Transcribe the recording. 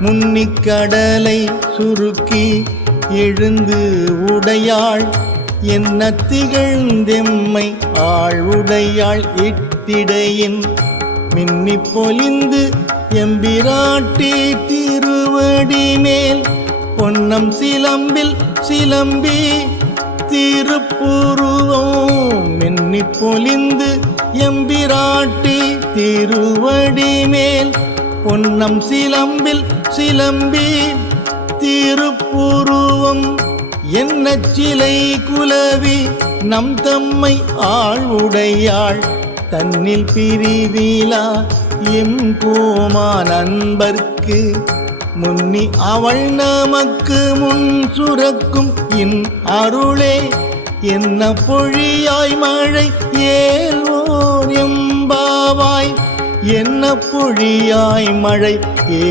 முன்னிக்கடலை சுருக்கி எழுந்து உடையாள். என்ன திகழ்ந்தெம்மை ஆள் உடையாள் இட்டிடையின். மின்னி பொலிந்து எம்பிராட்டி திருவடி மேல். பொன்னம் சிலம்பில் சிலம்பி திருப்புருவோம். மின்னி பொலிந்து எம்பிராட்டி திருவடி மேல். பொன்னம் சிலம்பில் சிலம்பி திருப்புருவம். என்ன சிலை குலவி நம் தம்மை ஆழ்வுடையாள். தன்னில் பிரிவிலா எம் கோமா நண்பர்க்கு முன்னி அவள் நமக்கு முன் சுரக்கும் இன் அருளே. என்ன பொழியாய் மழை ஏல்வோ என்ன பொழியாய் மழை ஏ